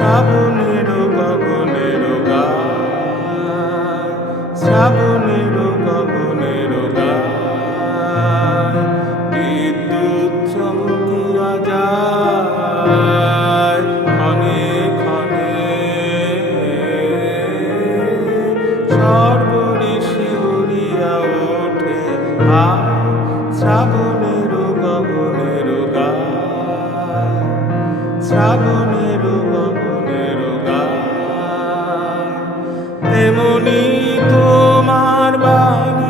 শ্রাবণের গগনের গায় শ্রাবণের গগনের গায় বিদ্যুৎ চমকিয়া যায় ক্ষণে ক্ষণে। সর্বরে শিউরিয়া ওঠে হায় শ্রাবণের গগনের গায় শ্রাবণের গায় তেমনি তোমার বাণী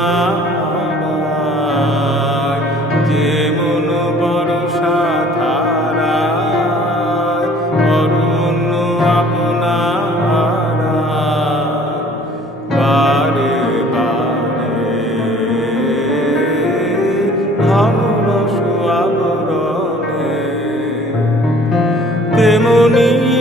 তেমনি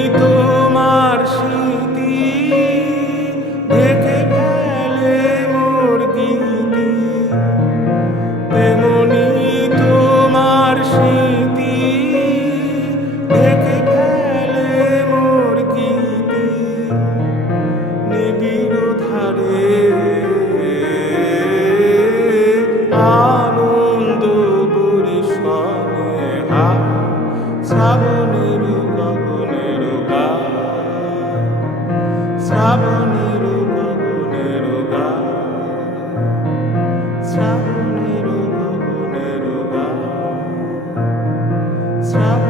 শ্রাবণীর গগনের গান শ্রাবণীর গগনের গান শ্রাবণ